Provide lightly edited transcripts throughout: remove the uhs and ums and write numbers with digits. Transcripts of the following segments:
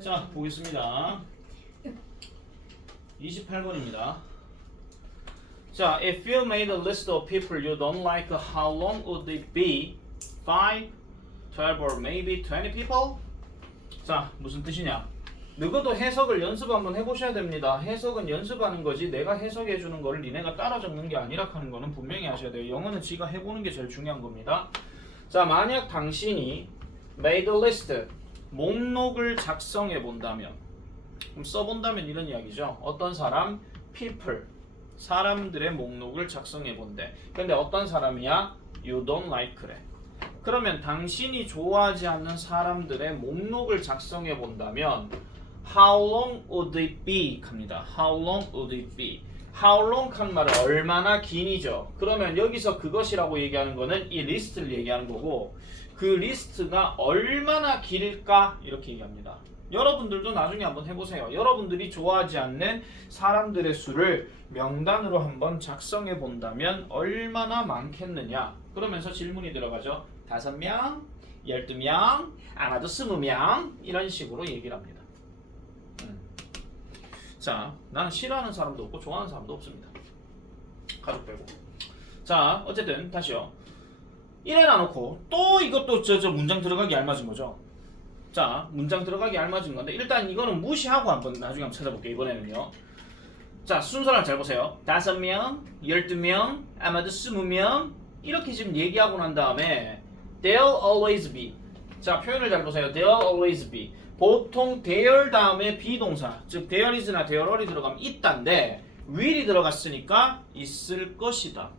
자, 보겠습니다. 28번입니다. 자, if you made a list of people you don't like, how long would it be? 5, 12, or maybe 20 people? 자, 무슨 뜻이냐? 너희도 해석을 연습 한번 해보셔야 됩니다. 해석은 연습하는 거지 내가 해석해 주는 거를 니네가 따라 적는 게 아니라 하는 거는 분명히 아셔야 돼요. 영어는 지가 해보는 게 제일 중요한 겁니다. 자, 만약 당신이 made a list, 목록을 작성해 본다면, 그럼 써본다면 이런 이야기죠. 어떤 사람, people, 사람들의 목록을 작성해 본대. 근데 어떤 사람이야? You don't like 그래. 그러면 당신이 좋아하지 않는 사람들의 목록을 작성해 본다면 How long would it be? 합니다. How long would it be? How long 한 말은 얼마나 긴이죠. 그러면 여기서 그것이라고 얘기하는 거는 이 리스트를 얘기하는 거고, 그 리스트가 얼마나 길까 이렇게 얘기합니다. 여러분들도 나중에 한번 해보세요. 여러분들이 좋아하지 않는 사람들의 수를 명단으로 한번 작성해 본다면 얼마나 많겠느냐. 그러면서 질문이 들어가죠. 5명, 12명, 아마도 20명 이런 식으로 얘기를 합니다. 자, 나는 싫어하는 사람도 없고 좋아하는 사람도 없습니다. 가족 빼고. 자, 어쨌든 다시요. 이래 놔놓고 또 이것도 저 문장 들어가기 알맞은 거죠. 자, 문장 들어가기 알맞은 건데 일단 이거는 무시하고 한번 나중에 한번 찾아볼게요. 이번에는요. 자, 순서를 잘 보세요. 5명, 12명, 아마도 20명 이렇게 지금 얘기하고 난 다음에 There'll always be. 자, 표현을 잘 보세요. There'll always be. 보통 there 다음에 비동사, 즉 there is나 there are이 들어가면 있다인데 will이 들어갔으니까 있을 것이다.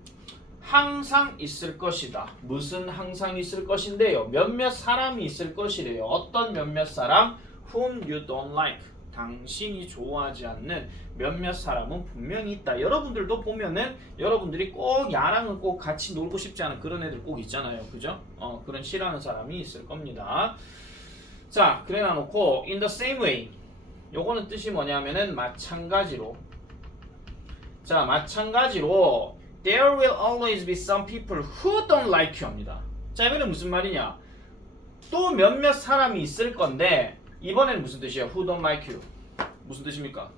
항상 있을 것이다. 무슨 항상 있을 것인데요. 몇몇 사람이 있을 것이래요. 어떤 몇몇 사람? Whom you don't like. 당신이 좋아하지 않는 몇몇 사람은 분명히 있다. 여러분들도 보면은 여러분들이 꼭 야랑은 꼭 같이 놀고 싶지 않은 그런 애들 꼭 있잖아요. 그죠? 그런 싫어하는 사람이 있을 겁니다. 자, 그래 놔놓고 in the same way. 요거는 뜻이 뭐냐면은 마찬가지로. 자, 마찬가지로 There will always be some people who don't like you 합니다. 자, 이번엔 무슨 말이냐? 또 몇몇 사람이 있을 건데 이번에는 무슨 뜻이야? Who don't like you. 무슨 뜻입니까?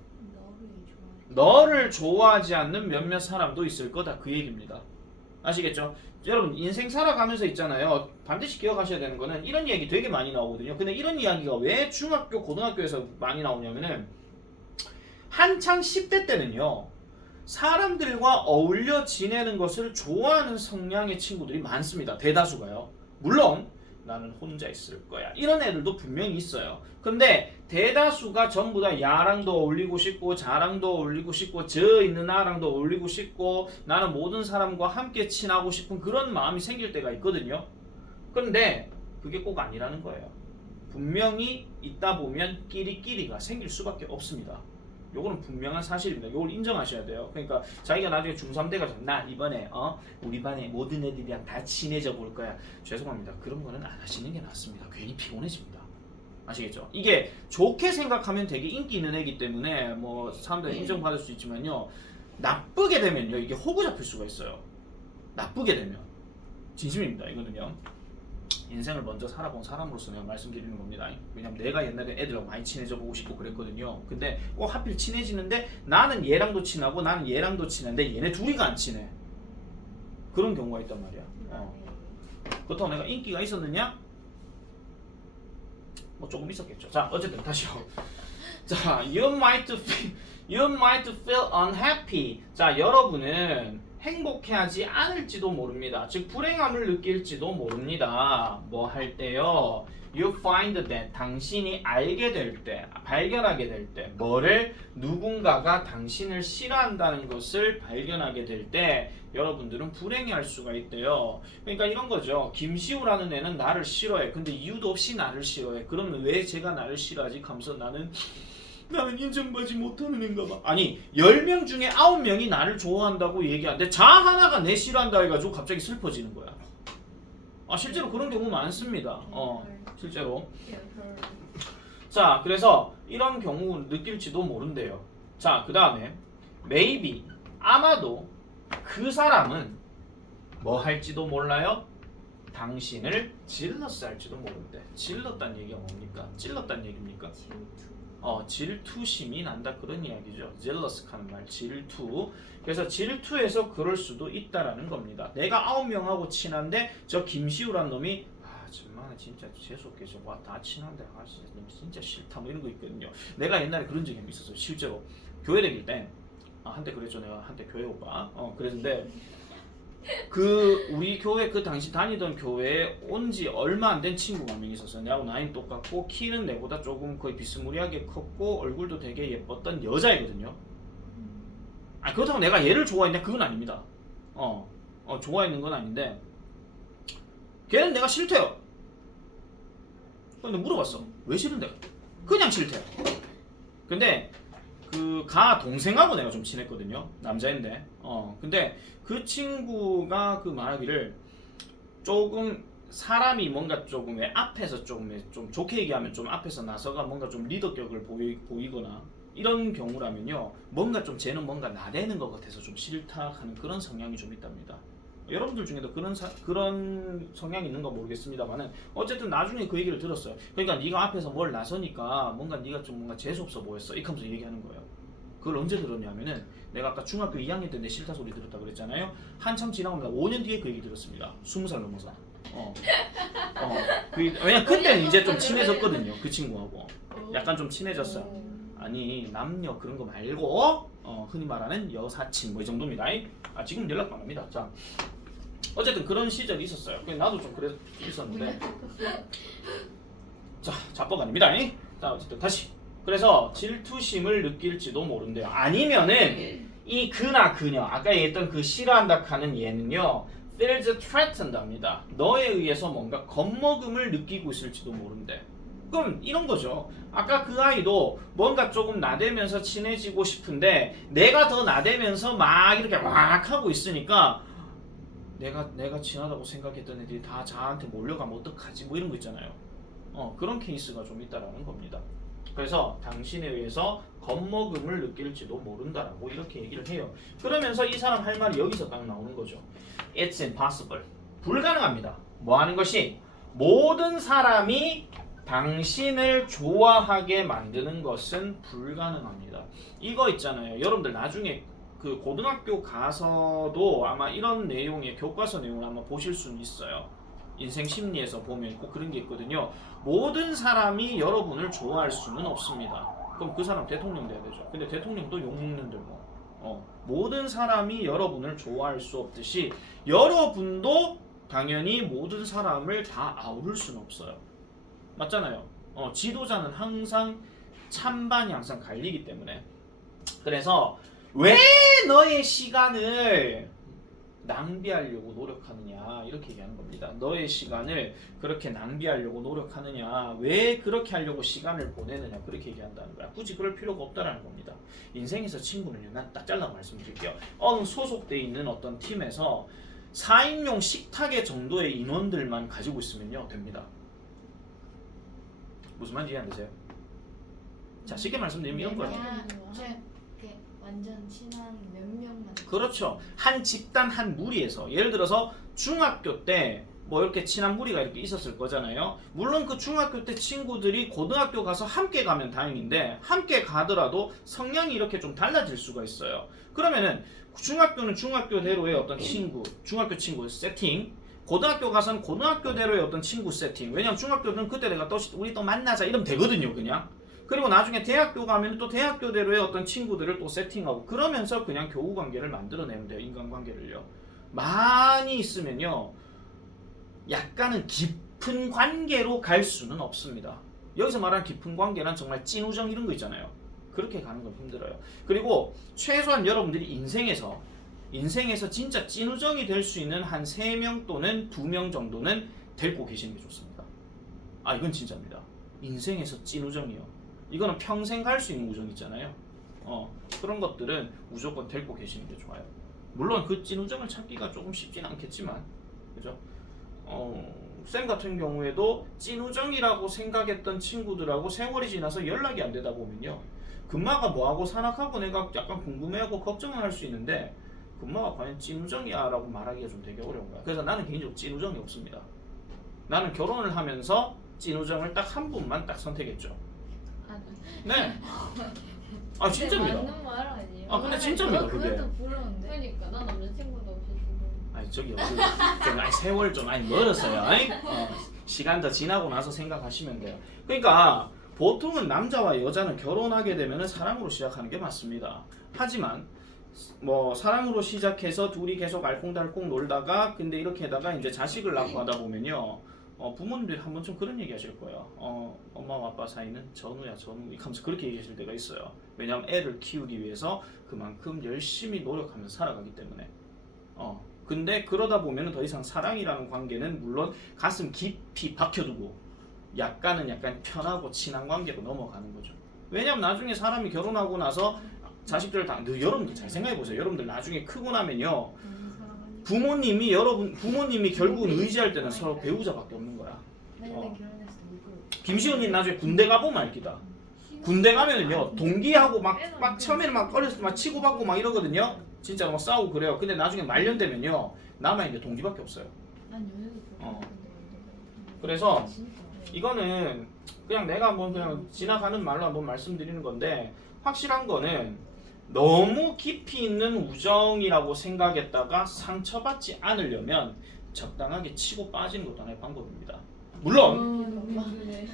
너를 좋아하지 않는 몇몇 사람도 있을 거다. 그 얘기입니다. 아시겠죠? 여러분 인생 살아가면서 있잖아요. 반드시 기억하셔야 되는 거는 이런 이야기 되게 많이 나오거든요. 근데 이런 이야기가 왜 중학교, 고등학교에서 많이 나오냐면은 한창 10대 때는요. 사람들과 어울려 지내는 것을 좋아하는 성향의 친구들이 많습니다. 대다수가요. 물론 나는 혼자 있을 거야. 이런 애들도 분명히 있어요. 근데 대다수가 전부 다 야랑도 어울리고 싶고 자랑도 어울리고 싶고 저 있는 나랑도 어울리고 싶고 나는 모든 사람과 함께 친하고 싶은 그런 마음이 생길 때가 있거든요. 근데 그게 꼭 아니라는 거예요. 분명히 있다 보면 끼리끼리가 생길 수밖에 없습니다. 요거는 분명한 사실입니다. 요걸 인정하셔야 돼요. 그러니까 자기가 나중에 중3 돼가지고 나 이번에 우리 반에 모든 애들이랑 다 친해져 볼 거야. 죄송합니다. 그런 거는 안 하시는 게 낫습니다. 괜히 피곤해집니다. 아시겠죠? 이게 좋게 생각하면 되게 인기 있는 애기 때문에 뭐 사람들이 인정받을 수 있지만요. 나쁘게 되면요. 이게 호구 잡힐 수가 있어요. 나쁘게 되면. 진심입니다. 이거는요. 인생을 먼저 살아본 사람으로서 내가 말씀드리는 겁니다. 왜냐면 내가 옛날에 애들하고 많이 친해져 보고 싶고 그랬거든요. 근데 꼭 하필 친해지는데 나는 얘랑도 친하고 나는 얘랑도 친한데 얘네 둘이가 안 친해. 그런 경우가 있단 말이야. 그렇다고 내가 인기가 있었느냐? 뭐 조금 있었겠죠. 자, 어쨌든 다시요. 자, you might feel unhappy. 자, 여러분은 행복해하지 않을지도 모릅니다. 즉 불행함을 느낄지도 모릅니다. 뭐 할 때요? You find that 당신이 알게 될 때, 발견하게 될 때, 뭐를 누군가가 당신을 싫어한다는 것을 발견하게 될 때 여러분들은 불행해할 수가 있대요. 그러니까 이런 거죠. 김시우라는 애는 나를 싫어해. 근데 이유도 없이 나를 싫어해. 그러면 왜 제가 나를 싫어하지? 하면서 나는 인정받지 못하는 애인가 봐. 아니 10명 중에 9명이 나를 좋아한다고 얘기하는데 자 하나가 내 싫어한다 해가지고 갑자기 슬퍼지는 거야. 실제로 그런 경우 많습니다. 실제로. 자, 그래서 이런 경우 느낄지도 모른대요. 자, 그 다음에 maybe 아마도 그 사람은 뭐 할지도 몰라요? 당신을 질러스 할지도 모르는데 질렀다는 얘기가 뭡니까? 찔렀다는 얘기입니까? 질투심이 난다 그런 이야기죠. jealous 하는 말 질투. 그래서 질투해서 그럴 수도 있다라는 겁니다. 내가 9명하고 친한데 저 김시우란 놈이 정말 진짜 재수없게 다 친한데 진짜 싫다 뭐 이런 거 있거든요. 내가 옛날에 그런 적이 있었어요. 실제로 교회 다닐 때 한때 그랬죠. 내가 한때 교회 오빠 그랬는데 그 우리 교회 그 당시 다니던 교회에 온 지 얼마 안 된 친구가 한 명 있었어요. 내하고 나이는 똑같고 키는 내보다 조금 거의 비스무리하게 컸고 얼굴도 되게 예뻤던 여자이거든요. 그렇다고 내가 얘를 좋아했냐? 그건 아닙니다. 좋아했는 건 아닌데 걔는 내가 싫대요. 근데 물어봤어. 왜 싫은데? 그냥 싫대요. 근데 그 동생하고 내가 좀 친했거든요. 남자인데. 근데 그 친구가 그 말하기를 조금 사람이 뭔가 조금 왜 앞에서 좀 좋게 얘기하면 좀 앞에서 나서가 뭔가 좀 리더격을 보이거나 이런 경우라면요. 뭔가 좀 쟤는 뭔가 나대는 것 같아서 좀 싫다 하는 그런 성향이 좀 있답니다. 여러분들 중에도 그런 성향이 있는 거 모르겠습니다만은 어쨌든 나중에 그 얘기를 들었어요. 그러니까 네가 앞에서 뭘 나서니까 뭔가 네가 좀 뭔가 재수없어 보였어. 이렇게 하면서 얘기하는 거예요. 그걸 언제 들었냐면은 내가 아까 중학교 2학년 때 내 싫다 소리 들었다 그랬잖아요. 한참 지나고 나 5년 뒤에 그 얘기 들었습니다. 20살 넘어서. 왜냐 그때는 이제 좀 친해졌거든요. 그 친구하고 약간 좀 친해졌어요. 아니 남녀 그런 거 말고 흔히 말하는 여사친 뭐 이 정도입니다. 지금 연락 안 합니다. 자 어쨌든 그런 시절이 있었어요. 나도 좀 그래서 있었는데 자 자뻑 아닙니다. 자 어쨌든 다시 그래서 질투심을 느낄지도 모른대요. 아니면은 이 그나 그녀 아까 얘기했던 그 싫어한다 하는 얘는요 feels threatened 합니다. 너에 의해서 뭔가 겁먹음을 느끼고 있을지도 모른대. 그럼 이런 거죠. 아까 그 아이도 뭔가 조금 나대면서 친해지고 싶은데 내가 더 나대면서 막 이렇게 막 하고 있으니까 내가 친하다고 생각했던 애들이 다 저한테 몰려가면 어떡하지 뭐 이런 거 있잖아요. 그런 케이스가 좀 있다라는 겁니다. 그래서 당신에 의해서 겁먹음을 느낄지도 모른다라고 이렇게 얘기를 해요. 그러면서 이 사람 할 말이 여기서 딱 나오는 거죠. It's impossible. 불가능합니다. 뭐 하는 것이? 모든 사람이 당신을 좋아하게 만드는 것은 불가능합니다. 이거 있잖아요. 여러분들 나중에 그 고등학교 가서도 아마 이런 내용의 교과서 내용을 아마 보실 수는 있어요. 인생 심리에서 보면 꼭 그런 게 있거든요. 모든 사람이 여러분을 좋아할 수는 없습니다. 그럼 그 사람 대통령 돼야 되죠. 근데 대통령도 욕먹는데 뭐. 모든 사람이 여러분을 좋아할 수 없듯이 여러분도 당연히 모든 사람을 다 아우를 수는 없어요. 맞잖아요. 지도자는 항상 찬반이 항상 갈리기 때문에. 그래서 왜 너의 시간을 낭비하려고 노력하느냐 이렇게 얘기하는 겁니다. 너의 시간을 그렇게 낭비하려고 노력하느냐 왜 그렇게 하려고 시간을 보내느냐 그렇게 얘기한다는 거야. 굳이 그럴 필요가 없다라는 겁니다. 인생에서 친구는요 난 딱 잘라 말씀드릴게요. 어느 소속돼 있는 어떤 팀에서 4인용 식탁의 정도의 인원들만 가지고 있으면요 됩니다. 무슨 말인지 이해 안 되세요? 자 쉽게 말씀드리면 이런 거예요. 완전 친한 몇 명만. 그렇죠. 한 집단 한 무리에서 예를 들어서 중학교 때 뭐 이렇게 친한 무리가 이렇게 있었을 거잖아요. 물론 그 중학교 때 친구들이 고등학교 가서 함께 가면 다행인데 함께 가더라도 성향이 이렇게 좀 달라질 수가 있어요. 그러면은 중학교는 중학교대로의 어떤 친구, 중학교 친구 세팅, 고등학교 가서는 고등학교대로의 어떤 친구 세팅. 왜냐면 중학교는 그때 내가 또 우리 또 만나자 이러면 되거든요, 그냥. 그리고 나중에 대학교 가면 또 대학교대로의 어떤 친구들을 또 세팅하고 그러면서 그냥 교우 관계를 만들어내면 돼요. 인간관계를요. 많이 있으면요. 약간은 깊은 관계로 갈 수는 없습니다. 여기서 말하는 깊은 관계는 정말 찐우정 이런 거 있잖아요. 그렇게 가는 건 힘들어요. 그리고 최소한 여러분들이 인생에서 진짜 찐우정이 될 수 있는 한 3명 또는 2명 정도는 데리고 계시는 게 좋습니다. 이건 진짜입니다. 인생에서 찐우정이요. 이거는 평생 갈 수 있는 우정 있잖아요. 그런 것들은 무조건 데리고 계시는 게 좋아요. 물론 그 찐우정을 찾기가 조금 쉽진 않겠지만, 그죠? 쌤 같은 경우에도 찐우정이라고 생각했던 친구들하고 세월이 지나서 연락이 안 되다 보면요. 금마가 뭐하고 산악하고 내가 약간 궁금해하고 걱정을 할 수 있는데 금마가 과연 찐우정이야 라고 말하기가 좀 되게 어려운 거야. 그래서 나는 개인적으로 찐우정이 없습니다. 나는 결혼을 하면서 찐우정을 딱 한 분만 딱 선택했죠. 아, 네. 아 진짜입니다. 맞는 말 아니에요? 아 근데 진짜입니다 그게. 그것도 부러운데. 그러니까 나 남자친구도 없이 지금. 아니 저기요. 좀 아니 세월 좀 아니 멀었어요. 아니? 시간 더 지나고 나서 생각하시면 돼요. 그러니까 보통은 남자와 여자는 결혼하게 되면은 사랑으로 시작하는 게 맞습니다. 하지만 뭐 사랑으로 시작해서 둘이 계속 알콩달콩 놀다가 근데 이렇게 하다가 이제 자식을 낳고 하다 보면요. 부모님들이 한 번쯤 그런 얘기 하실 거예요. 엄마와 아빠 사이는 전우야 전우 하면서 그렇게 얘기하실 때가 있어요. 왜냐하면 애를 키우기 위해서 그만큼 열심히 노력하면서 살아가기 때문에. 근데 그러다 보면은 더 이상 사랑이라는 관계는 물론 가슴 깊이 박혀두고 약간 편하고 친한 관계로 넘어가는 거죠. 왜냐면 나중에 사람이 결혼하고 나서 자식들을 다 여러분들 잘 생각해 보세요. 여러분들 나중에 크고 나면요. 부모님이 결국은 의지할 때는 서로 배우자밖에 없는 거야. 맨날 결혼했을 때 못 그러고. 김시훈님 나중에 군대 가보면 알기다. 군대 가면은요 동기하고 막 처음에는 막 어렸을 때 막 치고받고 막 이러거든요. 진짜 막 싸우고 그래요. 근데 나중에 말년되면요 남아 있는 동기밖에 없어요. 난 연애도 그렇게 그래서 진짜. 이거는 그냥 내가 한번 그냥 지나가는 말로 한번 말씀드리는 건데 확실한 거는 너무 깊이 있는 우정이라고 생각했다가 상처받지 않으려면 적당하게 치고 빠지는 것도 하나의 방법입니다.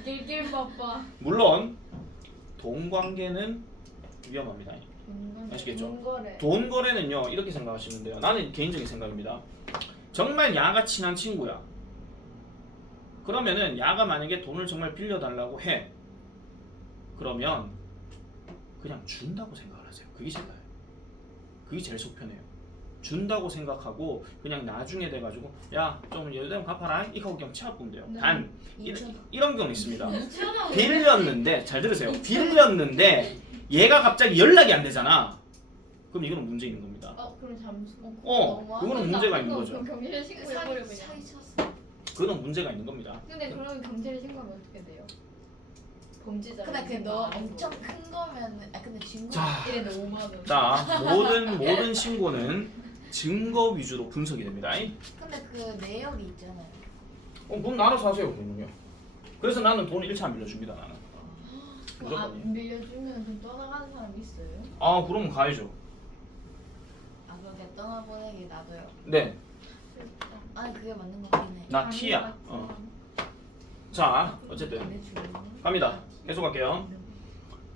길길빠빠. 물론 돈 관계는 위험합니다. 아시겠죠? 동거래. 돈 거래는요 이렇게 생각하시면 돼요. 나는 개인적인 생각입니다. 정말 야가 친한 친구야. 그러면은 야가 만약에 돈을 정말 빌려달라고 해. 그러면 그냥 준다고 생각을 하세요. 그게 제일 나아요. 그게 제일 속편해요. 준다고 생각하고 그냥 나중에 돼가지고 야 좀 여유되면 갚아라 이거 그냥 채워보면 돼요. 단 이런 경우 있습니다. 빌렸는데 잘 들으세요. 빌렸는데 얘가 갑자기 연락이 안 되잖아. 그럼 이거는 문제 있는 겁니다. 그럼 잠시. 그거는 문제가 있는 거죠. 그럼 경찰에 신고해버려 그냥. 사기 쳤어. 그거는 문제가 있는 겁니다. 근데 그러면 경찰에 신고하면 어떻게 돼요? 범죄자. 근데 그너 엄청 큰 거면 근데 증거. 자, 이랬는데 5만 원. 자 모든 신고는 증거 위주로 분석이 됩니다. 근데 그 내역이 있잖아요. 그럼 나눠서 하세요, 그러면요. 그래서 나는 돈 1차 안 빌려줍니다, 나는. 무조건이에요. 안 빌려주면 그럼 떠나가는 사람 있어요? 아, 그러면 가야죠. 그렇게 떠나보내기 놔둬요. 네, 아니 그게 맞는 거 같긴 해. 나 T야. 자, 어쨌든 내 주변에. 갑니다. 계속할게요.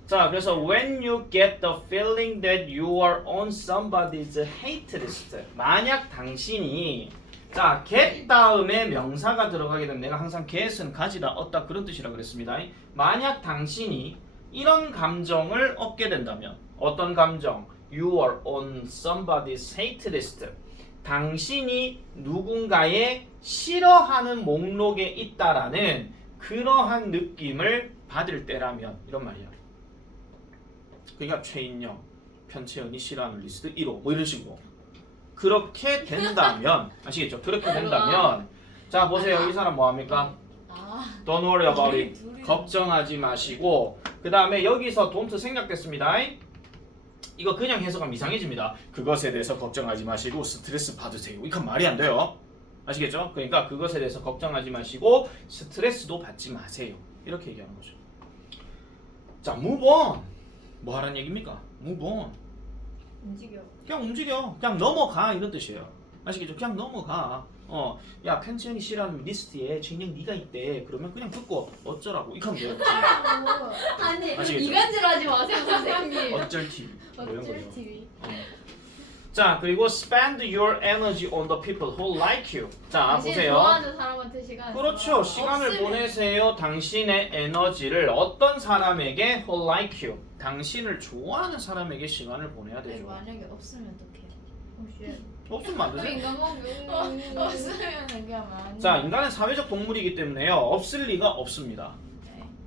자, 그래서 when you get the feeling that you are on somebody's hate list. 만약 당신이 자, get 다음에 명사가 들어가게 되면 내가 항상 get은 가지다, 얻다 그런 뜻이라 그랬습니다. 만약 당신이 이런 감정을 얻게 된다면 어떤 감정? You are on somebody's hate list. 당신이 누군가의 싫어하는 목록에 있다라는 그러한 느낌을 받을 때라면 이런 말이야. 그러니까 최인영, 편채연이 싫어하는 리스트 1호 뭐 이런 식으로 그렇게 된다면 아시겠죠? 그렇게 된다면 자 보세요. 이 사람 뭐합니까? Don't worry about it. 걱정하지 마시고 그 다음에 여기서 don't 생략됐습니다. 이거 그냥 해석하면 이상해집니다. 그것에 대해서 걱정하지 마시고 스트레스 받으세요. 이건 말이 안 돼요. 아시겠죠? 그러니까 그것에 대해서 걱정하지 마시고 스트레스도 받지 마세요. 이렇게 얘기하는 거죠. 자, move on. 뭐 하라는 얘기입니까? move on. 움직여. 그냥 움직여. 그냥 넘어가 이런 뜻이에요. 아시겠죠? 그냥 넘어가. 야 편지현이 싫어하는 리스트에 최인영 네가 있대. 그러면 그냥 듣고 어쩌라고 이렇게 하면 돼요. 아니 아시겠죠? 이간질하지 마세요 선생님. 어쩔 TV 뭐 이런 어쩔 거죠. TV. 자 그리고 spend your energy on the people who like you. 자 당신 보세요. 좋아하는 사람한테 시간. 그렇죠. 시간을 없으면. 보내세요. 당신의 에너지를 어떤 사람에게 who like you. 당신을 좋아하는 사람에게 시간을 보내야 아니, 되죠. 만약에 없으면 어떡해? 없으면 안 되죠. 인간관계. 없으면 그냥 안. 자 인간은 사회적 동물이기 때문에요. 없을 리가 없습니다.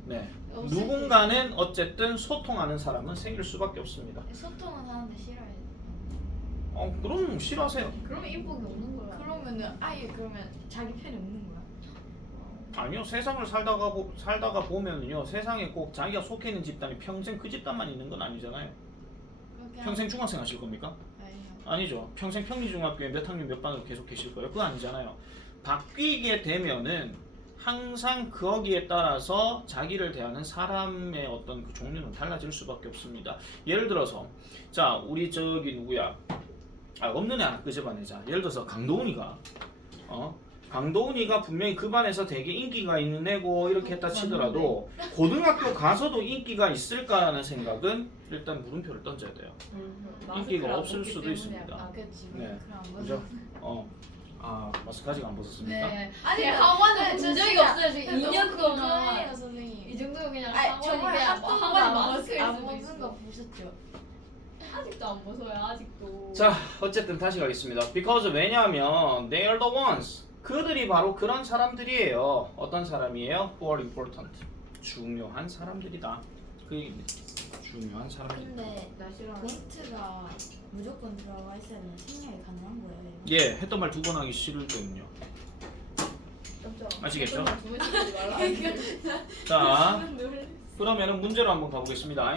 네. 누군가는 어쨌든 소통하는 사람은 생길 수밖에 없습니다. 소통은 하는데 싫어해. 그럼 싫어하세요. 그러면 인복이 없는 거야. 그러면은 아예 그러면 자기 편이 없는 거야. 아니요. 세상을 살다가 보면요. 세상에 꼭 자기가 속해 있는 집단이 평생 그 집단만 있는 건 아니잖아요. 그렇게 평생 중학생 하실 겁니까? 아니죠. 평생 평리중학교에 몇 학년 몇 반으로 계속 계실 거예요? 그거 아니잖아요. 바뀌게 되면은 항상 거기에 따라서 자기를 대하는 사람의 어떤 그 종류는 달라질 수밖에 없습니다. 예를 들어서 자 우리 저기 누구야 없는 애 하나 끄집어내자. 예를 들어서 강도훈이가 강도훈이가 분명히 그 반에서 되게 인기가 있는 애고 이렇게 했다 치더라도 고등학교 가서도 인기가 있을까라는 생각은 일단 물음표를 던져야 돼요. 인기가 없을 수도 있습니다. 아 그치. 네. 그럼 안 그죠? 마스크 아직 안 벗었습니까? 네. 아니 제가 학원을 저 본 적이 진짜 없어요. 지금 너무 2년 동안. 그러네요, 선생님. 이 정도면 그냥 아니 학원이 정말 그냥 뭐 학원이 안 마스크일 수도 먹는 있어. 거 보셨죠? 아직도 안 벗어요. 아직도. 자, 어쨌든 다시 가겠습니다. Because 왜냐하면 they are the ones. 그들이 바로 그런 사람들이에요. 어떤 사람이에요? Who are important. 중요한 사람들이다. 그 얘기입니다. 중요한 사람들. 근데 나 싫어하는. 포인트가 무조건 들어가 있어야 되는 생략이 가능한 거예요? 예, 했던 말 두 번 하기 싫거든요. 아시겠죠? 자, 그러면은 문제로 한번 가보겠습니다.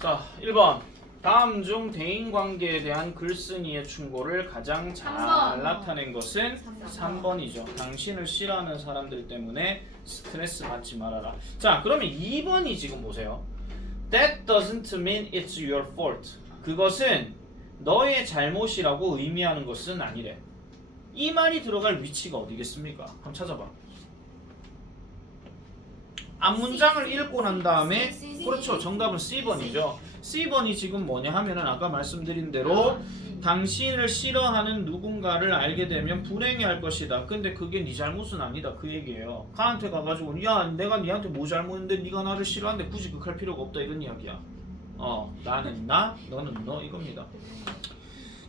자, 1번. 다음 중 대인관계에 대한 글쓴이의 충고를 가장 잘 3번. 나타낸 것은 3번. 3번이죠. 당신을 싫어하는 사람들 때문에 스트레스 받지 말아라. 자, 그러면 2번이 지금 보세요. That doesn't mean it's your fault. 그것은 너의 잘못이라고 의미하는 것은 아니래. 이 말이 들어갈 위치가 어디겠습니까? 한번 찾아봐. 앞문장을 읽고 난 다음에 그렇죠. 정답은 C번이죠. C번이 지금 뭐냐 하면은 아까 말씀드린 대로 당신을 싫어하는 누군가를 알게 되면 불행해할 것이다. 근데 그게 네 잘못은 아니다. 그 얘기예요. 가한테 가가지고 야 내가 니한테 뭐 잘못했는데 네가 나를 싫어하는데 굳이 그할 필요가 없다 이런 이야기야. 나는 나, 너는 너 이겁니다.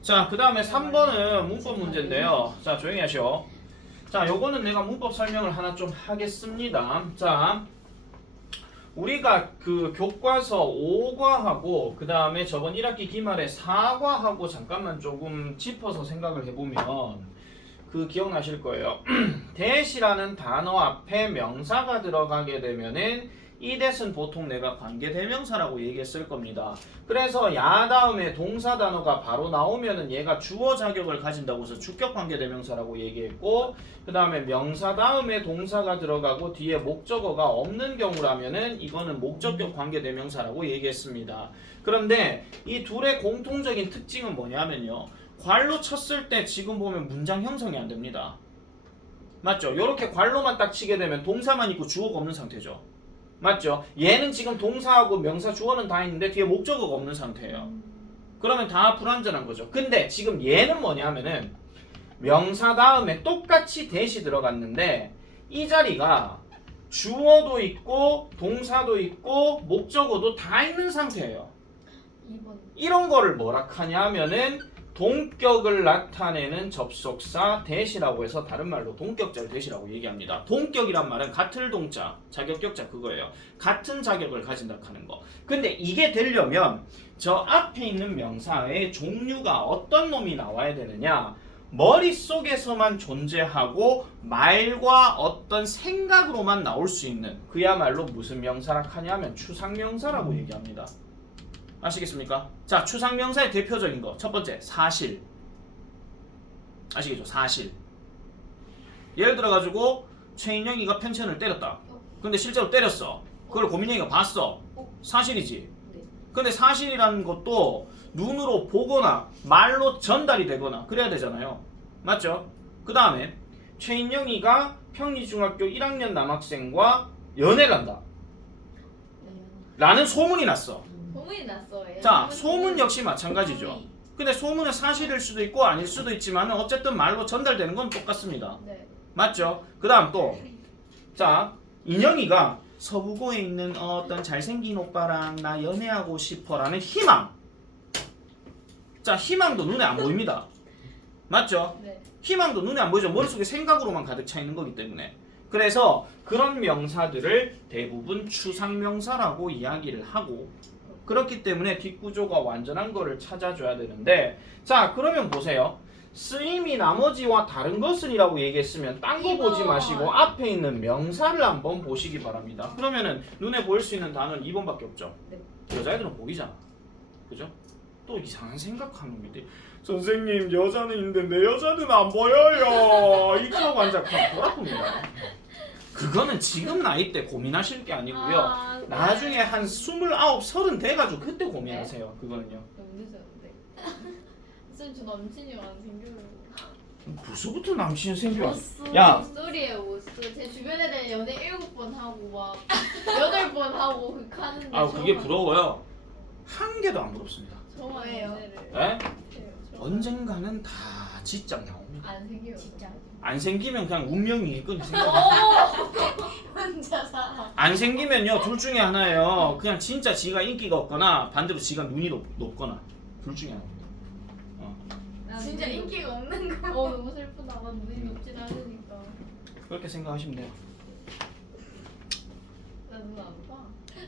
자, 그 다음에 3번은 문법 문제인데요. 자, 조용히 하시오. 자, 요거는 내가 문법 설명을 하나 좀 하겠습니다. 자, 우리가 그 교과서 5과하고 그 다음에 저번 1학기 기말에 4과하고 잠깐만 조금 짚어서 생각을 해보면 그 기억나실 거예요. that이라는 단어 앞에 명사가 들어가게 되면은 이 that은 보통 내가 관계대명사라고 얘기했을 겁니다. 그래서 야 다음에 동사 단어가 바로 나오면은 얘가 주어 자격을 가진다고 해서 주격 관계대명사라고 얘기했고 그 다음에 명사 다음에 동사가 들어가고 뒤에 목적어가 없는 경우라면은 이거는 목적격 관계대명사라고 얘기했습니다. 그런데 이 둘의 공통적인 특징은 뭐냐면요. 괄로 쳤을 때 지금 보면 문장 형성이 안 됩니다. 맞죠? 이렇게 괄로만 딱 치게 되면 동사만 있고 주어가 없는 상태죠. 맞죠? 얘는 지금 동사하고 명사 주어는 다 있는데 뒤에 목적어가 없는 상태예요. 그러면 다 불완전한 거죠. 근데 지금 얘는 뭐냐면은 명사 다음에 똑같이 that이 들어갔는데 이 자리가 주어도 있고 동사도 있고 목적어도 다 있는 상태예요. 2번. 이런 거를 뭐라 하냐면은 동격을 나타내는 접속사 that이라고 해서 다른 말로 동격자를 that이라고 얘기합니다. 동격이란 말은 같을 동자, 자격격자 그거예요. 같은 자격을 가진다 하는 거. 근데 이게 되려면 저 앞에 있는 명사의 종류가 어떤 놈이 나와야 되느냐? 머릿속에서만 존재하고 말과 어떤 생각으로만 나올 수 있는 그야말로 무슨 명사라 하냐면 추상명사라고 얘기합니다. 아시겠습니까? 자, 추상명사의 대표적인 거 첫 번째 사실. 아시겠죠? 사실. 예를 들어가지고 최인영이가 편찬을 때렸다. 근데 실제로 때렸어. 그걸 고민영이가 봤어. 사실이지. 근데 사실이라는 것도 눈으로 보거나 말로 전달이 되거나 그래야 되잖아요. 맞죠? 그 다음에 최인영이가 평리중학교 1학년 남학생과 연애를 한다. 라는 소문이 났어. 소문이 났어요. 자, 소문 역시 마찬가지죠. 근데 소문은 사실일 수도 있고 아닐 수도 있지만 어쨌든 말로 전달되는 건 똑같습니다. 네. 맞죠? 그 다음 또 자, 인영이가 서부고에 있는 어떤 잘생긴 오빠랑 나 연애하고 싶어라는 희망. 자, 희망도 눈에 안 보입니다. 맞죠? 네. 희망도 눈에 안 보이죠. 머릿속에 생각으로만 가득 차 있는 거기 때문에. 그래서 그런 명사들을 대부분 추상명사라고 이야기를 하고 그렇기 때문에 뒷구조가 완전한 거를 찾아줘야 되는데 자, 그러면 보세요. 쓰임이 나머지와 다른 것은이라고 얘기했으면 딴 거 보지 마시고 앞에 있는 명사를 한번 보시기 바랍니다. 그러면은 눈에 보일 수 있는 단어는 2번밖에 없죠. 네. 여자애들은 보이잖아. 그죠? 또 이상한 생각하는 놈들이 선생님 여자는 있는데 내 여자는 안 보여요. 이거 완전 그냥 돌아봅니다. 그거는 지금 나이 때 고민하실 게 아니고요. 아, 네. 나중에 한 29, 30 돼가지고 그때 고민하세요. 그거는요. 너무 늦었는데. 선생님 저 남친이 안 생겨요. 벌써부터 남친 생겨. 보스. 야, 옷소리에요 옷소. 제 주변 애들 연애 7번 하고 막 8번 하고 그렇게 하는데. 아 그게 부러워요. 한 개도 안 부럽습니다. 저만 왜요? 연애를. 에? 해요. 저만. 언젠가는 다 직장 나옵니다. 안 생겨요. 진짜. 안 생기면 그냥 운명이 있거든요. 혼자 살아. 안 생기면요 둘 중에 하나예요. 그냥 진짜 지가 인기가 없거나 반대로 지가 눈이 높거나 둘 중에 하나입니다. 난 진짜 눈이 인기가 없는 거. 너무 슬프다. 난 눈이 높진 않으니까. 그렇게 생각하시면 돼요. 나 눈 안 봐.